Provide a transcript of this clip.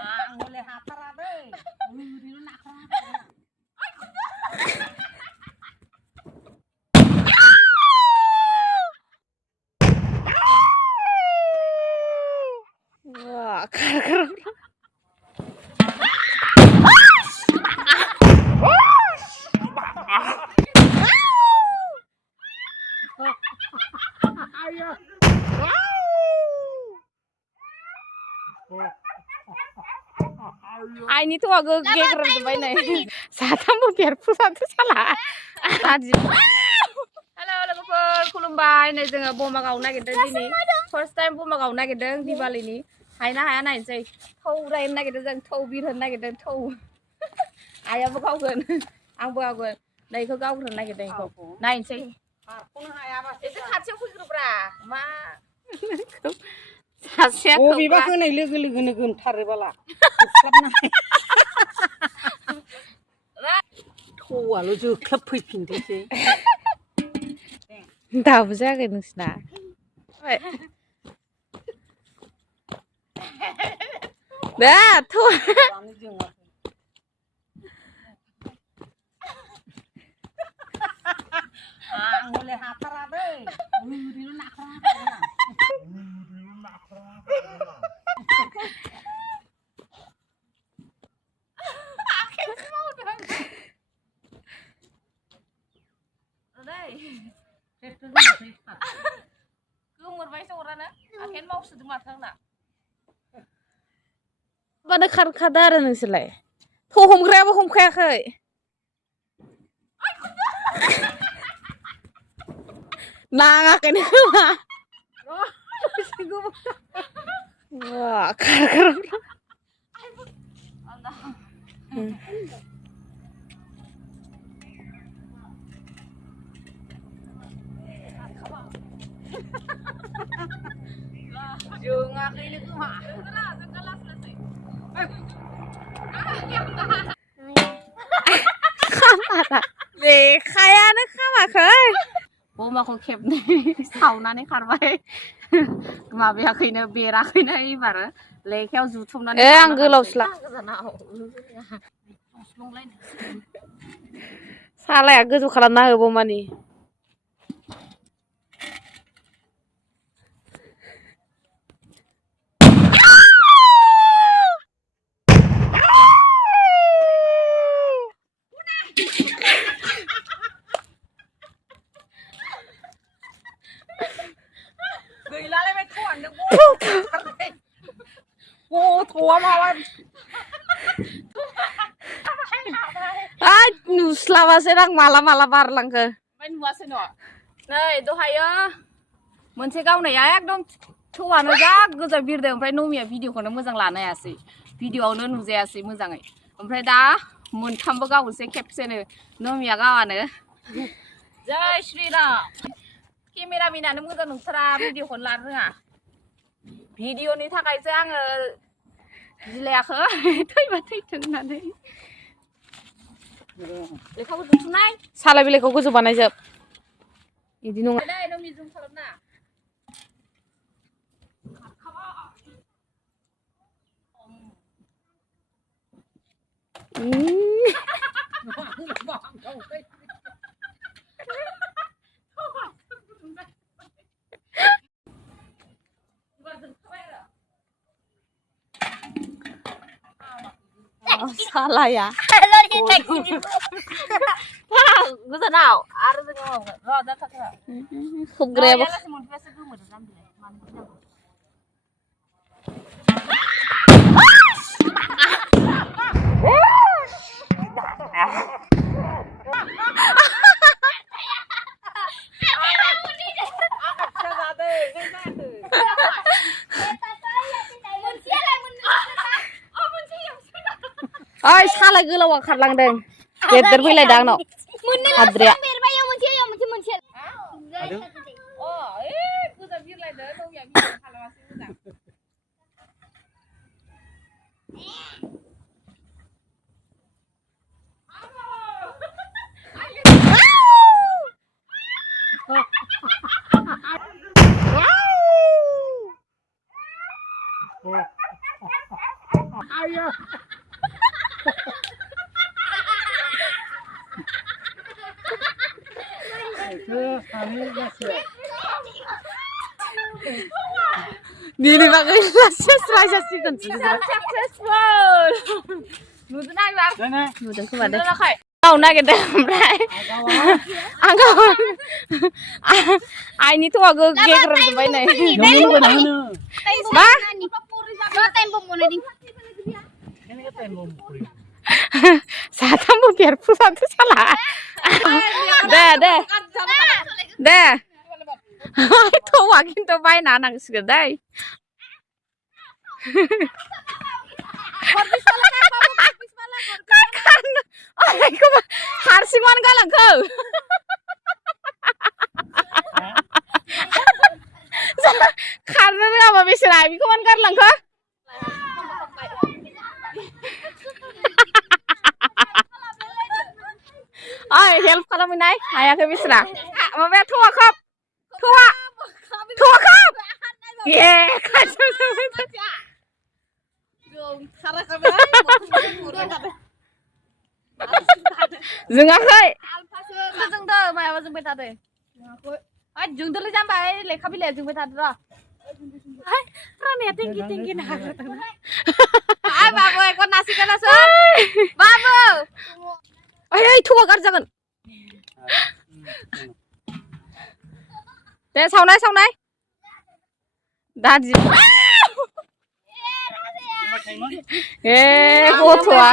Boleh hatar abe. Di lu nak Wah, keren. Ini tuh agak geger tuh ini. Saatnya biar pusat tuh salah. Aji. Halo logoफोर खुलुमबाय नै जोङो बमा गावनो नागिरदों दिनै फार्स्ट टाइम बमा गावनो नागिरदों दिवालीनि हायना हाया नायनोसै थौ रायनो नागिरदों जों थौ बिर होनो नागिरदों थौ आयाबो गावगोन आंबो गावगोन नैखौ गावग्रोनो नागिरदों इखौ नायनोसै एसे खाथियाव फैग्रोब्रा मा सासेया बबेबा होनाय लोगो लोगोनो गोमथारोबाला थौआल' जोख्लोब फैफिनदोसै दाबो जायाखै नोंसिना दा थौ boleh hatar abe. Di lu nak गोमोरबाय सौरानो आखेन मावसोदों माथो आंना बानो खारखादो आरो नोंसोरलाय थौ हमग्रायाबो हमखायाखै नाङाखैनो खोमा wah keren जोङाखैनो खोमा खामारा लेखायानो खामाखै बमाखौ खेबनै सावनानै खारबाय माबायाखैनो बेराखैनो एबार लेखायाव जुथुमनानै आं गोलावस्ला सालाया गोजौ खालामना हो बमानि गैलालाय बे थौआनो थौआ माबा नुस्लाबासै आं माला माला बारलांखो ओमफ्राय नुवासै न' नै दहायो मोनसे गावनाया एकदम थौआनो जा गोजा बिरदों ओमफ्राय नमिया भिडिअखौनो मोजां लानो हायासै भिडिअआवनो नुजायासै मोजाङै ओमफ्राय दा मोनथामबो गावनोसै खेबसेनो नमिया गावानो जय श्रीराम केमेरामेनानो मोजां नंथारा भिडिअखौनो लानो रोङा भिडिअनि थाखायसो आङो गिलायाखै थैबा थैथों होननानै लेखाखौ जुथुमनाय सालाय बिलाइखौ गोजौ बानायजोब बिदि नङा दे नमि जुम खालामना salahnya gosanau आरो जोङो र' दा थाथ'रा खुग्रायाबो ओइ सालाय गोलावा खारलांदों गेदेर फैलायदों आंनाव हाद्रिया Ayo. Itu kami masih. Dini pakai sukses kan successful. Nudu nai bang. Mana? Nudu ke mana? Nudu kai. Kau nak kita berai. Angkau. Ini tuh agak geger tu bayi nai. Jangan mana? Bah? Ini kata yang mau puri. Satu mau biar pusat tu salah. Deh. Itu wakin tu bayi nang segedai. Kan, aku harsiman galang kau. Karena apa bisa lagi kau man galang kau? Ay, help kalau minai, ayah ke bisa. Mau bet tua kap, tua kap. Yeah, kan. Zengah kai. Zeng dah, maya zeng beta deh. Ah, zeng dulu jambai, lekha bile zeng beta dah. Hai, rani tinggi nak. Ay, babu, ekor nasi kana so. Babu. Ay, tua gar jangan. Deh, sau này. Daji. Eh, cô thua.